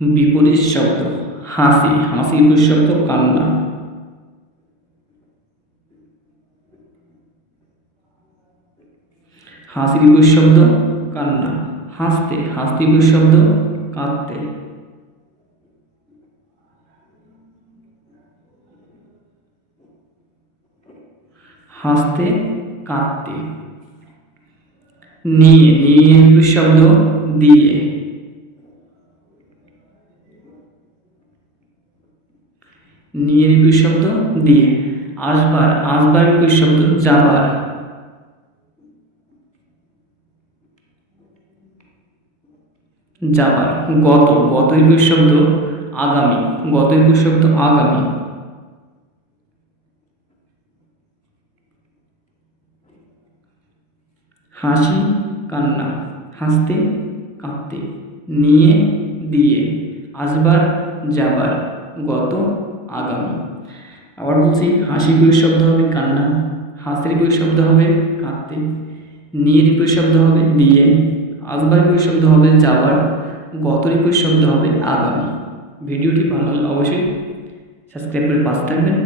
বিপরীত শব্দ, হাসি হাসি বিপরীত শব্দ, কান্না। হাসি বিপরীত শব্দ, কান্না। হাসতে হাসতে বিপরীত শব্দ, কাঁদতে। হাসতে, কাঁদতে। নিয়ে নিয়ে শব্দ, দিয়ে। নিয়ে বিপরীত শব্দ দিয়ে। আসবার আসবার বিপরীত শব্দ, যাবার। যাবার, গত গত বিপরীত শব্দ আগামী, গত বিপরীত শব্দ আগামী। হাসি, কান্না, হাসতে, কাঁদতে, নিয়ে, দিয়ে, আসবার, যাবার, গত আগামী। আবার বলছি হাসি বিপরীত শব্দ হবে কান্না হাসির বিপরীত শব্দ হবে কাঁদতে নিয়ে বিপরীত শব্দ হবে দিয়ে আসবার বিপরীত শব্দ হবে যাওয়ার গত বিপরীত শব্দ হবে আগামী। ভিডিওটি ভালো লাগলে অবশ্যই সাবস্ক্রাইব করে পাশে থাকবেন।